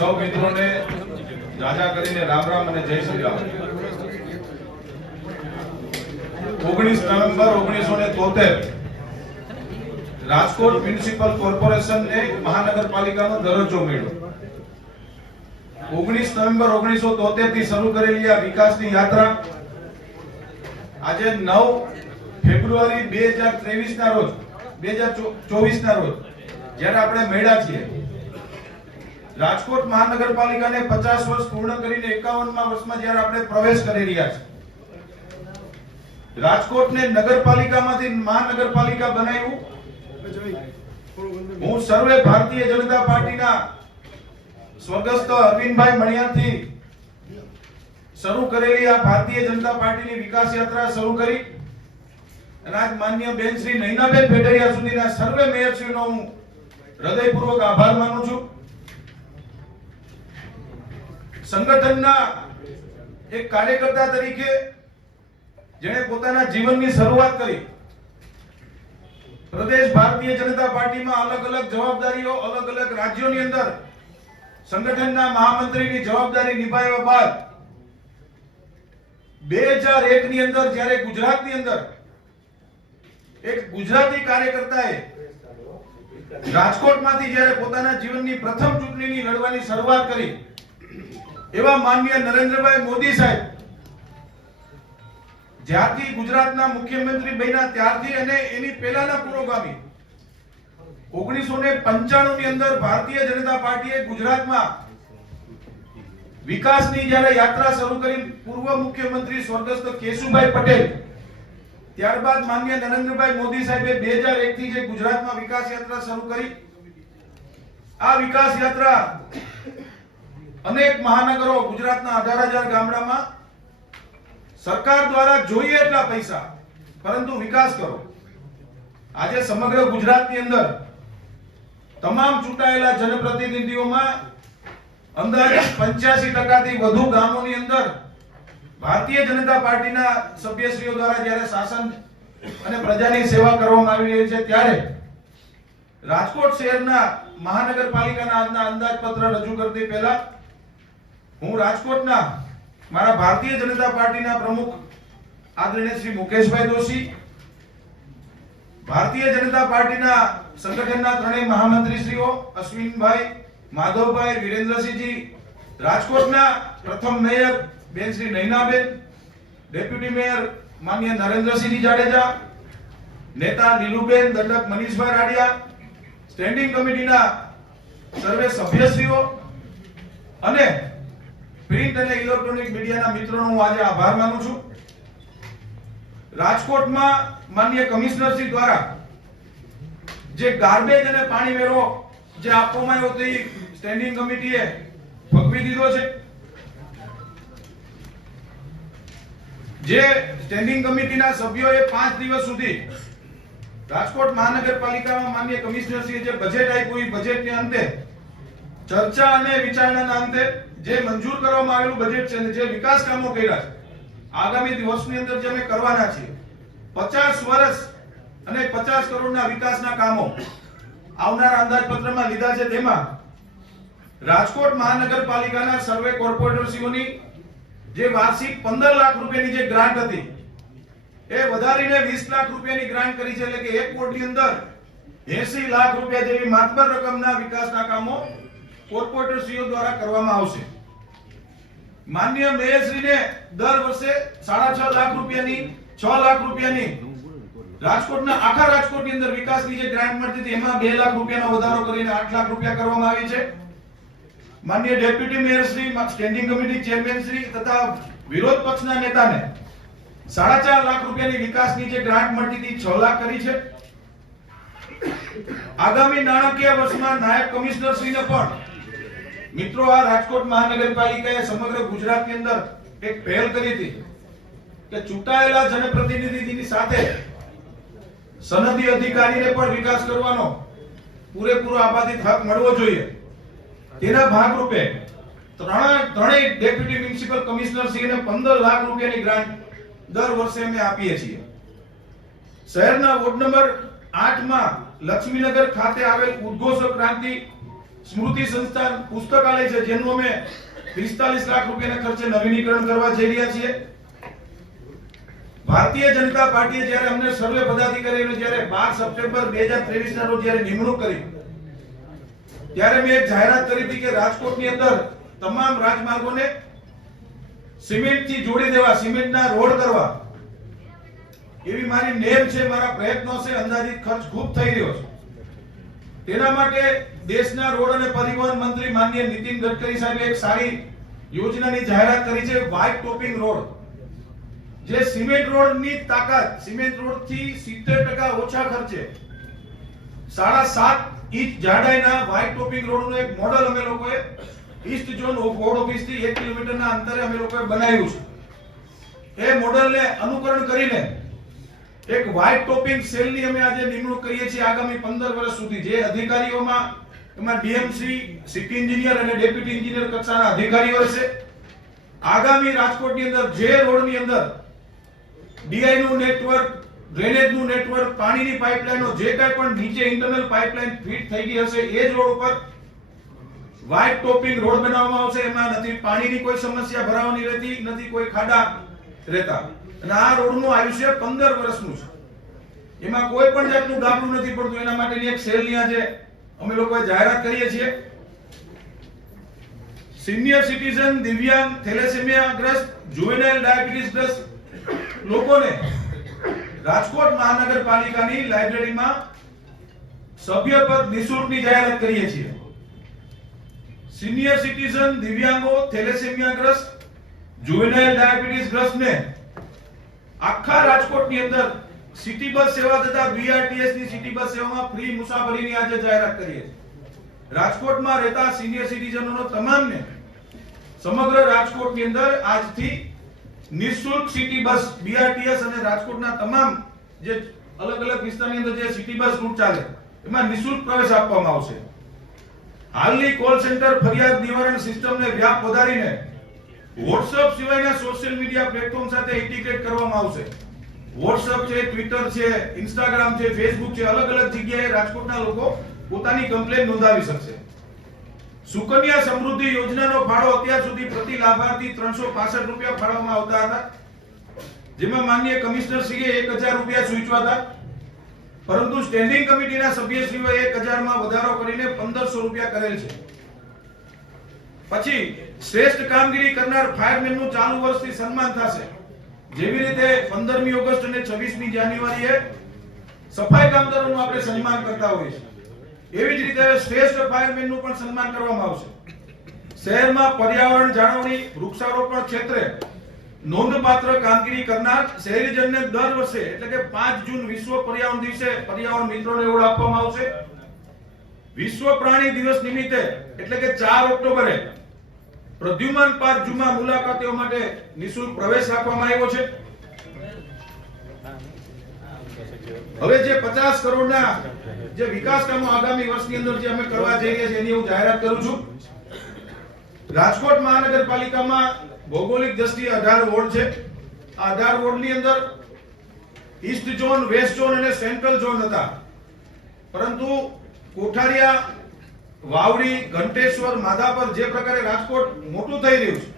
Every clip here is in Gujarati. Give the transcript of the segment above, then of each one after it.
સૌ મિત્રોને રાજા કરીને રામ રામ અને જય શ્રી રામ। 19 નવેમ્બર 1973 રાજકોટ મ્યુનિસિપલ કોર્પોરેશનને મહાનગરપાલિકાનો દરજ્જો મળ્યો। 19 નવેમ્બર 1973 થી શરૂ કરેલી આ વિકાસની યાત્રા આજે 9 ફેબ્રુઆરી 2023 ના રોજ 2024 ના રોજ જ્યારે આપણે મળ્યા છીએ, રાજકોટ મહાનગરપાલિકાને 50 વર્ષ પૂર્ણ કરીને 51મા વર્ષમાં જ્યારે આપણે પ્રવેશ કરી રહ્યા છીએ, રાજકોટને નગરપાલિકામાંથી મહાનગરપાલિકા બનાવ્યું। હું સર્વે ભારતીય જનતા પાર્ટીના સ્વર્ગસ્થ અરવિંદભાઈ મણિયારથી શરૂ કરેલી આ ભારતીય જનતા પાર્ટીની વિકાસ યાત્રા શરૂ કરી અને આજ માનનીય બેન શ્રી નૈનાબેન ભેટરિયા સુધીના સર્વે મેયરશ્રીનો હું હૃદયપૂર્વક આભાર માનું છું। સંગઠનના એક કાર્યકર્તા તરીકે જેણે પોતાના જીવનની શરૂઆત કરી, પ્રદેશ ભારતીય જનતા પાર્ટીમાં અલગ અલગ જવાબદારીઓ અલગ અલગ રાજ્યોની અંદર સંગઠનના મહામંત્રીની જવાબદારી નિભાવ્યા બાદ 2001 ની અંદર જ્યારે ગુજરાતની અંદર એક ગુજરાતી કાર્યકર્તાએ રાજકોટમાંથી જ્યારે પોતાના જીવનની પ્રથમ ચૂંટણીની લડવાની શરૂઆત કરી, એવા માનનીય નરેન્દ્રભાઈ મોદી સાહેબ જ્યારથી ગુજરાતના મુખ્યમંત્રી બન્યા ત્યારથી અને એની પહેલાના પુરોગામી 1995 ની અંદર ભારતીય જનતા પાર્ટીએ ગુજરાતમાં વિકાસની જ્યારે યાત્રા શરૂ કરી, પૂર્વ મુખ્યમંત્રી સ્વર્ગસ્થ કેશુભાઈ પટેલ, ત્યારબાદ માનનીય નરેન્દ્રભાઈ મોદી સાહેબે 2001 થી જે ગુજરાતમાં વિકાસ યાત્રા શરૂ કરી, આ વિકાસ યાત્રા અનેક મહાનગરો ગુજરાતના 18,000 ગામડામાં સરકાર દ્વારા જોઈએ એટલા પૈસા પરંતુ વિકાસ કરો। આજે સમગ્ર ગુજરાતની અંદર તમામ ચૂંટાયેલા જનપ્રતિનિધિઓમાં અંદાજે 85% થી વધુ ગામોની અંદર ભારતીય જનતા પાર્ટીના સભ્યશ્રીઓ દ્વારા જ્યારે શાસન અને પ્રજાની સેવા કરવામાં આવી રહી છે, ત્યારે રાજકોટ શહેરના મહાનગરપાલિકાના આજના અંદાજપત્ર રજૂ કરતી પહેલા હું રાજકોટના મારા ભારતીય જનતા પાર્ટીના પ્રમુખ આદરણીય શ્રી મુકેશભાઈ દોશી, ભારતીય જનતા પાર્ટીના સંગઠનના ત્રણેય મહામંત્રીશ્રીઓ અશ્વિનભાઈ, માધવભાઈ, વિરેન્દ્રસિંહજી, રાજકોટના પ્રથમ મેયર બેન શ્રી નૈનાબેન, ડેપ્યુટી મેયર માનનીય નરેન્દ્રસિંહજી જાડેજા, નેતા નીલુબેન, દંડક મનીષભાઈ રાડિયા, સ્ટેન્ડિંગ કમિટીના સર્વે સભ્યશ્રીઓ અને પ્રિન્ટ અને ઇલેક્ટ્રોનિક મીડિયાના મિત્રોનો હું આજે આભાર માનું છું। રાજકોટમાં માનનીય કમિશનરશ્રી દ્વારા જે ગાર્બેજ અને પાણી વેરો જે આપવામાં આવ્યો તે સ્ટેન્ડિંગ કમિટીએ ફગવી દીધો છે। જે સ્ટેન્ડિંગ કમિટીના સભ્યોએ 5 દિવસ સુધી રાજકોટ મહાનગરપાલિકામાં માનનીય કમિશનરશ્રીએ જે બજેટ આપ્યું, એ બજેટના અંતે ચર્ચા અને વિચારણાના અંતે જે મંજૂર કરવામાં આવેલું બજેટ છે અને જે વિકાસ કામો કર્યા છે, આગામી વર્ષની અંદર જે અમે કરવાના છીએ 50 વર્ષ અને 50 કરોડના વિકાસના કામો આવનારા અંદાજપત્રમાં લીધા છે। તેમાં રાજકોટ મહાનગરપાલિકાના સર્વે કોર્પોરેટરશ્રીઓની જે વાર્ષિક 15 લાખ રૂપિયાની જે ગ્રાન્ટ હતી, એ વધારીને 20 લાખ રૂપિયાની ગ્રાન્ટ કરી છે, એટલે કે 1 કોટીની અંદર 80 લાખ રૂપિયા જેવી માતબર રકમના વિકાસના કામો કોર્પોરેટરશ્રીઓ દ્વારા કરવામાં આવશે। માનનીય મેયરશ્રીને દર વર્ષે 6.5 લાખ રૂપિયાની 6 લાખ રૂપિયાની રાજકોટના આખા રાજકોટની અંદર વિકાસની જે ગ્રાન્ટ મળતી હતી, એમાં 2 લાખ રૂપિયાનો વધારો કરીને 8 લાખ રૂપિયા કરવામાં આવી છે। માનનીય ડેપ્યુટી મેયરશ્રી, સ્ટેન્ડિંગ કમિટી ચેરમેનશ્રી તથા વિરોધ પક્ષના નેતાને 4.5 લાખ રૂપિયાની વિકાસની જે ગ્રાન્ટ મળતી હતી 6 લાખ કરી છે। આગામી નાણાકીય વર્ષમાં નાયબ કમિશનરશ્રીને પણ મિત્રો, આ રાજકોટ મહાનગરપાલિકાએ સમગ્ર ગુજરાતની અંદર એક પહેલ કરી હતી કે ચૂંટાયેલા જનપ્રતિનિધિની સાથે સનદી અધિકારીને પણ વિકાસ કરવાનો પૂરેપૂરો આબાદિત હક મળવો જોઈએ। તેના ભાગરૂપે ત્રણેય ડેપ્યુટી મ્યુનિસિપલ કમિશનરશ્રીને 15 લાખ રૂપિયાની ગ્રાન્ટ દર વર્ષે અમે આપીએ છીએ। શહેરના વોર્ડ નંબર 8 માં લક્ષ્મીનગર ખાતે આવેલ ઉદ્ઘોષક ક્રાંતિ સ્મૃતિ સંસ્થાન પુસ્તકાલય છે, જેનું અમે 45 લાખ રૂપિયાના ખર્ચે નવીનીકરણ કરવા જઈ રહ્યા છીએ. ભારતીય જનતા પાર્ટીએ જ્યારે અમને સર્વે પદાધિકારીઓને જ્યારે 12 સપ્ટેમ્બર 2023 ના રોજ જ્યારે નિમણૂક કરી, ત્યારે મેં એક જાહેરાત કરી હતી કે રાજકોટની અંદર તમામ રાજમાર્ગોને સિમેન્ટથી જોડી દેવા, સિમેન્ટના રોડ કરવા, એવી મારી નેમ છે, મારા પ્રયત્નો છે. અંદાજિત ખર્ચ ખૂબ થઈ રહ્યો છે. તેના માટે દેશના રોડ અને પરિવહન મંત્રી માનનીય નીતિન ગડકરી સાહેબે એક સારી યોજનાની જાહેરાત કરી છે, વ્હાઇટ ટોપિંગ રોડ. જે સિમેન્ટ રોડની તાકાત, સિમેન્ટ રોડથી 70% ઓછા ખર્ચે 7.5 ઇંચ જાડાઈના વ્હાઇટ ટોપિંગ રોડનું એક મોડલ અમે લોકોએ ઈસ્ટ ઝોન બોર્ડ ઓફિસથી 1 કિલોમીટરના અંતરે અમે લોકોએ બનાવ્યું છે. એ મોડલને અનુકરણ કરીને એક વ્હાઇટ ટોપિંગ સેલની અમે આજે નિમણૂક કરીએ છીએ આગામી 15 વર્ષ સુધી. જે અધિકારીઓમાં એમાં ડીએમસી, સિટી એન્જિનિયર અને ડેપ્યુટી એન્જિનિયર કક્ષાના અધિકારીઓ છે. આગામી રાજકોટની અંદર જે રોડની અંદર ડીઆઈ નું નેટવર્ક, ડ્રેનેજ નું નેટવર્ક, પાણીની પાઇપલાઇનો જે કાંઈ પણ નીચે ઇન્ટરનલ પાઇપલાઇન ફિટ થઈ ગઈ હશે, એ જ રોડ ઉપર વ્હાઇટ ટોપિંગ રોડ બનાવવામાં આવશે. એમાં નથી પાણીની કોઈ સમસ્યા ભરાવાની રહેતી, નથી કોઈ ખાડા રહેતા. અને આ રોડનું આયુષ્ય 15 વર્ષનું છે. એમાં કોઈ પણ જાતનું ગાબડું નથી પડતું. એના માટેની એક સેલની આજે અમે લોકોએ જાહેરાત કરીએ છીએ. સિનિયર સિટીઝન, દિવ્યાંગ, થેલેસેમિયા ગ્રસ્ત, જુવેનાઇલ ડાયાબિટીસ ગ્રસ્ત લોકોને રાજકોટ મહાનગરપાલિકાની લાઇબ્રેરીમાં સભ્ય પદ નિઃશુલ્કની જાહેરાત કરીએ છીએ. સિનિયર સિટીઝન, દિવ્યાંગો, થેલેસેમિયા ગ્રસ્ત, જુવેનાઇલ ડાયાબિટીસ ગ્રસ્તને આખા રાજકોટની અંદર સિટી બસ સેવા તથા બીઆરટીએસ ની સિટી બસ સેવામાં ફ્રી મુસાફરીની આજે જાહેરાત કરીએ છીએ. રાજકોટમાં રહેતા સિનિયર સિટીઝનોનો તમામને સમગ્ર રાજકોટની અંદર આજથી નિઃશુલ્ક સિટી બસ, બીઆરટીએસ અને રાજકોટના તમામ જે અલગ અલગ વિસ્તારની અંદર જે સિટી બસ રૂટ ચાલે એમાં નિઃશુલ્ક પ્રવેશ આપવામાં આવશે. હાલની કોલ સેન્ટર ફરિયાદ નિવારણ સિસ્ટમને વ્યાપ વધારીને WhatsApp સિવાયના સોશિયલ મીડિયા પ્લેટફોર્મ સાથે ઇન્ટિગ્રેટ કરવામાં આવશે. WhatsApp છે, Twitter છે, Instagram છે, Facebook છે, અલગ અલગ જગ્યાએ રાજકોટના લોકો પોતાની કમ્પ્લેન નોંધાવી શકશે. સુકન્યા સમૃદ્ધિ યોજનાનો ફાળો અત્યાર સુધી પ્રતિ લાભાર્થી 365 રૂપિયા ફાળવવામાં આવતા હતા, જેમાં માનનીય કમિશનર શ્રીએ 1000 રૂપિયા સૂચવ્યા હતા, પરંતુ સ્ટેન્ડિંગ કમિટીના સભ્યશ્રીઓએ 1000 માં વધારો કરીને 1500 રૂપિયા કરેલ છે. પછી શ્રેષ્ઠ કામગીરી કરનાર ફાયરમેનનું ચાલુ વર્ષથી સન્માન થશે. જેવી રીતે 15મી ઓગસ્ટ અને 26મી જાન્યુઆરીએ સફાઈ કામદારોનું આપણે સન્માન કરતા હોઈએ છીએ, એવી જ રીતે શ્રેષ્ઠ ફાયરમેનનું પણ સન્માન કરવામાં આવશે. શહેરમાં પર્યાવરણ જાળવણી, વૃક્ષારોપણ ક્ષેત્રે નોંધપાત્ર કામગીરી કરનાર શહેરીજનને દર વર્ષે એટલે કે 5 જૂન વિશ્વ પર્યાવરણ દિવસે પર્યાવરણ મિત્રોને એવોર્ડ આપવામાં આવશે. વિશ્વ પ્રાણી દિવસ નિમિત્તે એટલે કે 4 ઓક્ટોબરે પ્રદ્યુમન પાર્ક ઝૂમાં મુલાકાતીઓ માટે નિઃશુલ્ક પ્રવેશ રાખવામાં આવ્યો છે. હવે જે 50 કરોડના જે વિકાસ કામો આગામી વર્ષની અંદર જે અમે કરવા જઈ રહ્યા છીએ એની હું જાહેરાત કરું છું. રાજકોટ મહાનગરપાલિકામાં ભૌગોલિક દ્રષ્ટિએ 18 વોર્ડ છે. આ 18 વોર્ડની અંદર ઈસ્ટ ઝોન, વેસ્ટ ઝોન અને સેન્ટ્રલ ઝોન હતા, પરંતુ કોઠારિયા, વાવડી, ઘંટેશ્વર, માધાપર જે પ્રકારે રાજકોટ મોટું થઈ રહ્યું છે,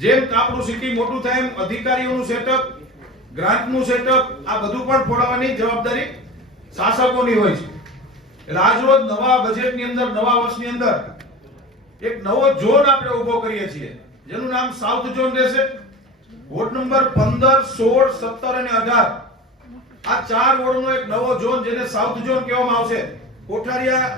જેમ કાપડું સિટી મોટું થાય એમ અધિકારીઓનું સેટઅપ, ગ્રાન્ટનું સેટઅપ, આ બધું પણ ફોડાવવાની જવાબદારી શાસકોની હોય છે. એટલે આજ રોજ નવા બજેટની અંદર, નવા વર્ષની અંદર એક નવો ઝોન આપણે ઊભો કરીએ છીએ, જેનું નામ સાઉથ ઝોન રહેશે. વોર્ડ નંબર 15, 16, 17 અને 18 આ 4 વોર્ડનો એક નવો ઝોન, જેને સાઉથ ઝોન કહેવામાં આવશે. કોઠારિયા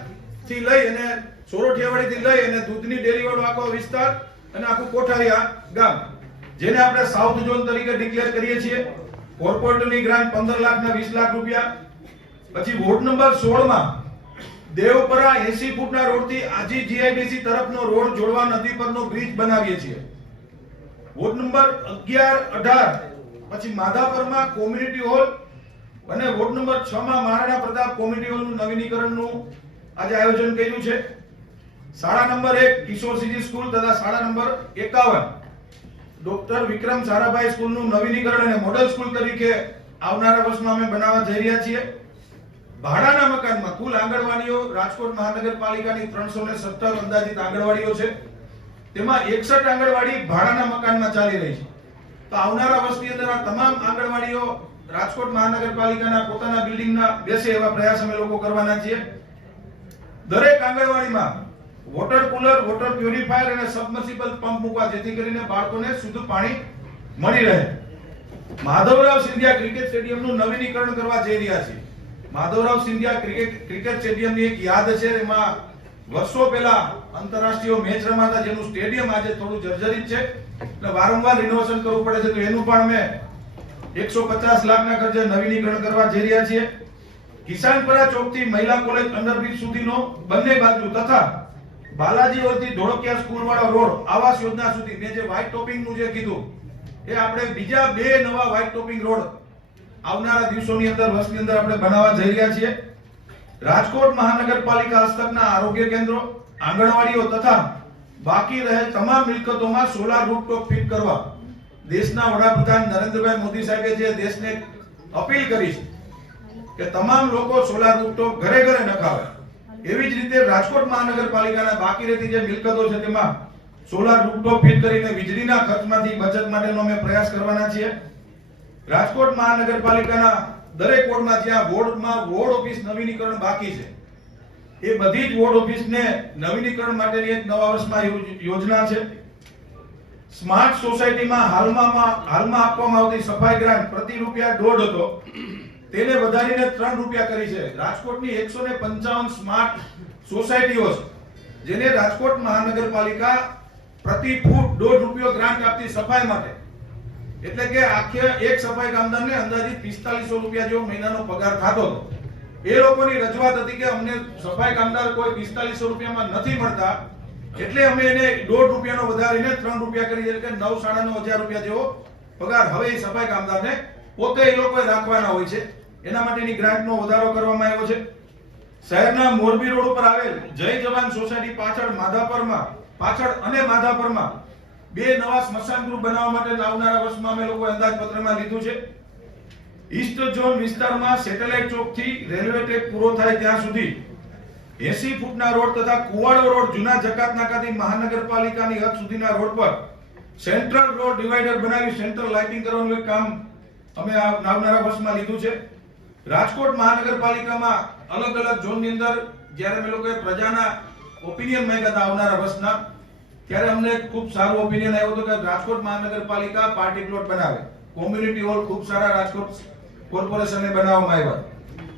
થી લઈ અને સોરઠિયાવાડી થી લઈ અને દૂધની ડેરી વાળો આખો વિસ્તાર અને આખું કોઠારિયા ગામ, જેને આપણે સાઉથ ઝોન તરીકે ડિક્લેર કરીએ છીએ. કોર્પોરેટરની ગ્રાન્ટ 15 લાખ ના 20 લાખ રૂપિયા. પછી વોર્ડ નંબર 16 માં દેવપરા 80 ફૂટના રોડથી આજી જીઆઈડીસી તરફનો રોડ જોડવા નદી પરનો બ્રિજ બનાવીએ છીએ. વોર્ડ નંબર 11, 18 પછી માધાપરમાં કોમ્યુનિટી હોલ અને વોર્ડ નંબર 6 માં મહારાણા પ્રતાપ કોમ્યુનિટી હોલનું નવીનીકરણનું આજે આયોજન કર્યું છે. શાળા નંબર 1 કિશોર સીજી સ્કૂલ તથા શાળા નંબર 51 ડોક્ટર વિક્રમ સારાભાઈ સ્કૂલનું નવીનીકરણ અને મોડલ સ્કૂલ તરીકે આવનારા વર્ષમાં અમે બનાવવા જઈ રહ્યા છીએ. ભાડાના મકાનમાં કુલ આંગણવાડીઓ રાજકોટ મહાનગરપાલિકાની 317 અંદાજિત આંગણવાડીઓ છે, તેમાં 61 આંગણવાડી ભાડાના મકાનમાં ચાલી રહી છે. તો આવનારા વર્ષની અંદર આ તમામ આંગણવાડીઓ રાજકોટ મહાનગરપાલિકાના પોતાના બિલ્ડિંગના બેસે એવા પ્રયાસ અમે લોકો કરવાના છીએ. દરેક આંગણવાડીમાં વોટર કુલર, વોટર પ્યુરિફાયર અને સબમર્સિબલ પંપ મૂકવા, જેથી કરીને બાળકોને શુદ્ધ પાણી મળી રહે. માધવરાવ સિંધિયા ક્રિકેટ સ્ટેડિયમનું નવીનીકરણ કરવા જઈ રહ્યા છીએ. માધવરાવ સિંધિયા ક્રિકેટ સ્ટેડિયમની એક યાદ છે, એમાં વર્ષો પહેલા આંતરરાષ્ટ્રીય મેચ રમાતા, જેનું સ્ટેડિયમ આજે થોડું જર્જરિત છે એટલે વારંવાર રિનોવેશન કરવું પડે છે. તો એનું પણ અમે 150 લાખના ખર્ચે નવીનીકરણ કરવા જઈ રહ્યા છીએ. કિસાનપરા ચોકથી મહિલા કોલેજ અંડરબ્રિજ સુધીનો બંને બાજુ તથા બાલાજી રોડથી ધોળકિયા સ્કૂલ વાળો રોડ આવાસ યોજના સુધી મેં જે વ્હાઇટ ટોપિંગ નું જે કીધું, એ આપણે બીજા 2 નવા વ્હાઇટ ટોપિંગ રોડ આવનારા દિવસોની અંદર, વર્ષની અંદર આપણે બનાવવા જઈ રહ્યા છીએ. રાજકોટ મહાનગરપાલિકા હસ્તકના આરોગ્ય કેન્દ્રો, આંગણવાડીઓ તથા બાકી રહે તમામ મિલકતોમાં સોલાર રૂફટોપ ફિટ કરવા દેશના વડાપ્રધાન નરેન્દ્રભાઈ મોદી સાહેબે જે દેશને અપીલ કરી છે કે તમામ લોકો સોલાર રૂફટોપ ઘરે ઘરે નખાવે, એવી જ રીતે રાજકોટ મહાનગરપાલિકાના બાકી રહેતી જે મિલકતો છે તેમાં સોલાર રૂફટોપ ફિટ કરીને વીજળીના ખર્ચમાંથી બચત માટેનો અમે પ્રયાસ કરવાના છીએ. રાજકોટ મહાનગરપાલિકાના દરેક વોર્ડમાં જ્યાં વોર્ડમાં વોર્ડ ઓફિસ નવીનીકરણ બાકી છે, એ બધી જ વોર્ડ ઓફિસને નવીનીકરણ માટેની એક નવા વર્ષમાં યોજના છે. સ્માર્ટ સોસાયટીમાં હાલમાં આપવામાં આવતી સફાઈ ગ્રાન્ટ પ્રતિ ₹1.5 હતો, તેને વધારીને ₹3 કરી છે. રાજકોટની 155 સ્માર્ટ સોસાયટીઓ છે, જેને રાજકોટ મહાનગરપાલિકા પ્રતિ ફૂટ ₹1.5 ગ્રાન્ટ આપતી સફાઈ માટે, એટલે કે આખે એક સફાઈ કામદારને અંદાજિત ₹4500 જેવો મહિનાનો પગાર થતો હતો. એ લોકોની રજૂઆત હતી કે અમને સફાઈ કામદાર કોઈ ₹4500 નથી મળતા, એટલે અમે એને ₹1.5 વધારીને ₹3 કરી, એટલે કે 9,500 જેવો પગાર હવે એ સફાઈ કામદારને પોતે એ લોકોએ રાખવાના હોય છે. એના માટેની ગ્રાન્ટનો વધારો કરવામાં આવ્યો છે. શહેરના મોરબી રોડ ઉપર આવેલ જય જવાન સોસાયટી પાછળ અને માધાપરમાં 2 નવા સ્મશાન ગૃહ બનાવવા માટે આવનારા વર્ષમાં અમે લોકો અંદાજપત્રમાં લીધું છે. ઈસ્ટ ઝોન વિસ્તારમાં સેટેલાઇટ ચોકથી રેલવે ટ્રેક પૂરો થાય ત્યાં સુધી 80 ફૂટના રોડ તથા કુવાડો રોડ જૂના જકાત નાકાથી મહાનગરપાલિકાની હદ સુધીના રોડ પર સેન્ટ્રલ રોડ ડિવાઈડર બનાવી સેન્ટ્રલ લાઇટિંગ કરવાનું એક કામ અમે આવનારા વર્ષમાં લીધું છે. રાજકોટ મહાનગરપાલિકામાં અલગ અલગ ઝોનની અંદર જ્યારે અમે લોકોએ પ્રજાના ઓપિનિયન માંગ્યા હતા આવનારા વર્ષના, ત્યારે અમને ખૂબ સારો ઓપિનિયન આવ્યો હતો કે રાજકોટ મહાનગરપાલિકા પાર્ટી પ્લોટ બનાવે. કોમ્યુનિટી હોલ ખૂબ સારા રાજકોટ કોર્પોરેશનને બનાવવામાં આવ્યા,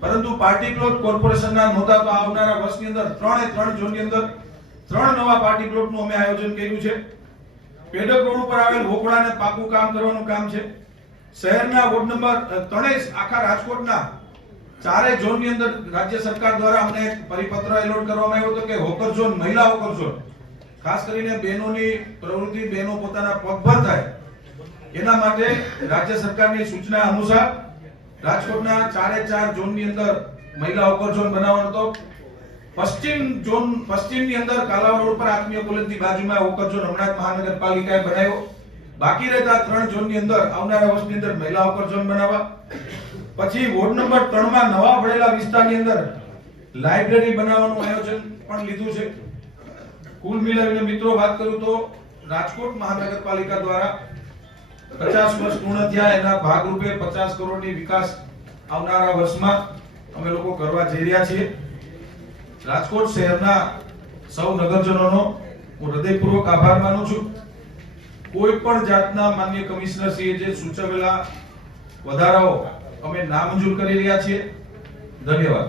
પરંતુ પાર્ટી પ્લોટ કોર્પોરેશનના નહોતા. તો આવનારા વર્ષની અંદર 3 ઝોનની અંદર 3 નવા પાર્ટી પ્લોટનું અમે આયોજન કર્યું છે. પેડક રોડ ઉપર આવેલ વોકળાને પાકું કામ કરવાનું કામ છે. શહેરના વોર્ડ નંબર 23 આખા રાજકોટના 4 ઝોનની અંદર રાજ્ય સરકાર દ્વારા અમને એક પરિપત્ર એલોટ કરવામાં આવ્યો હતો કે હોકર ઝોન, મહિલા હોકર ઝોન, ખાસ કરીને બહેનોની પ્રવૃત્તિ, બહેનો પોતાના પગભર થાય એના માટે રાજ્ય સરકારની સૂચના અનુસાર રાજકોટના 4 ઝોનની અંદર મહિલા હોકર ઝોન બનાવવાનો હતો. પશ્ચિમની અંદર કાલાવડ રોડ પર આત્મીય કોલેજની બાજુમાં હોકર ઝોન હમણાં મહાનગરપાલિકાએ બનાવ્યો. બાકી રહેતા 3 ઝોનની અંદર આવનારા વર્ષની અંદર મહિલા હોકર ઝોન બનાવવા. પછી વોર્ડ નંબર 3 માં નવા ભળેલા વિસ્તારની અંદર લાઇબ્રેરી બનાવવાનું આયોજન પણ લીધું છે. કુલ મિલાવીને મિત્રો વાત કરું તો રાજકોટ મહાનગરપાલિકા દ્વારા 50 વર્ષ પૂર્ણ થયા, એના ભાગરૂપે 50 કરોડની વિકાસ આવનારા વર્ષમાં અમે લોકો કરવા જઈ રહ્યા છીએ. રાજકોટ શહેરના સૌ નગરજનોનો હું હૃદયપૂર્વક આભાર માનું છું. કોઈ પણ જાતના માનનીય કમિશનરશ્રીએ જે સૂચવેલા વધારાઓ અમે નામંજૂર કરી રહ્યા છીએ. ધન્યવાદ.